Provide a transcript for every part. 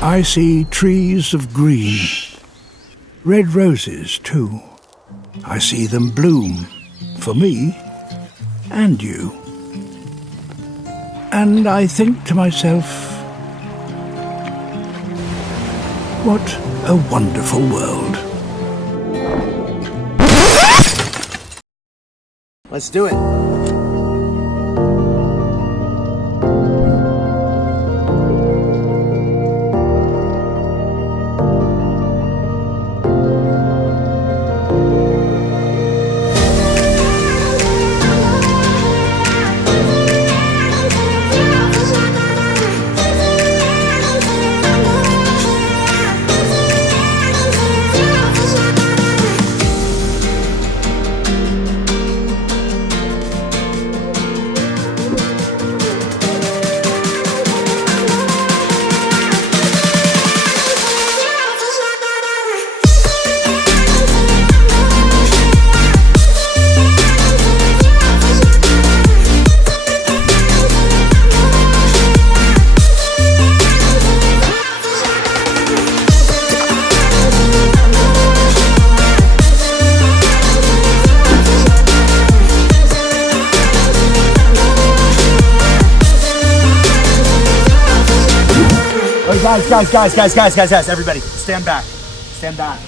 I see trees of green, red roses too. I see them bloom for me and you. And I think to myself, what a wonderful world. Let's do it. Guys, everybody, stand back. Stand back.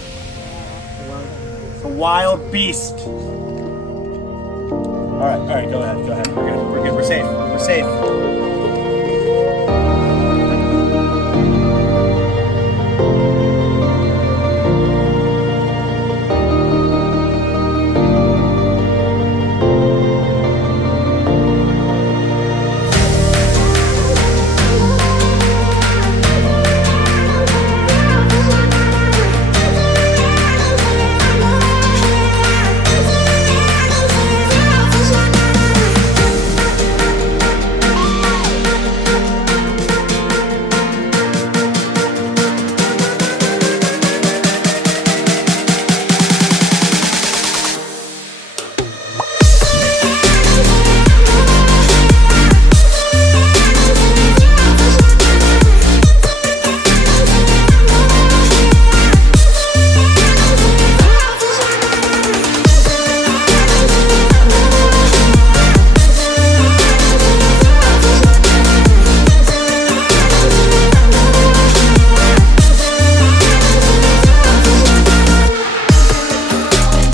It's a wild beast. All right, go ahead. We're good, we're safe.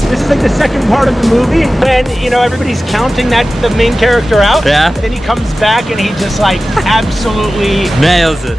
This is like the second part of the movie when, you know, everybody's counting the main character out. Yeah. Then he comes back and he just like absolutely nails it.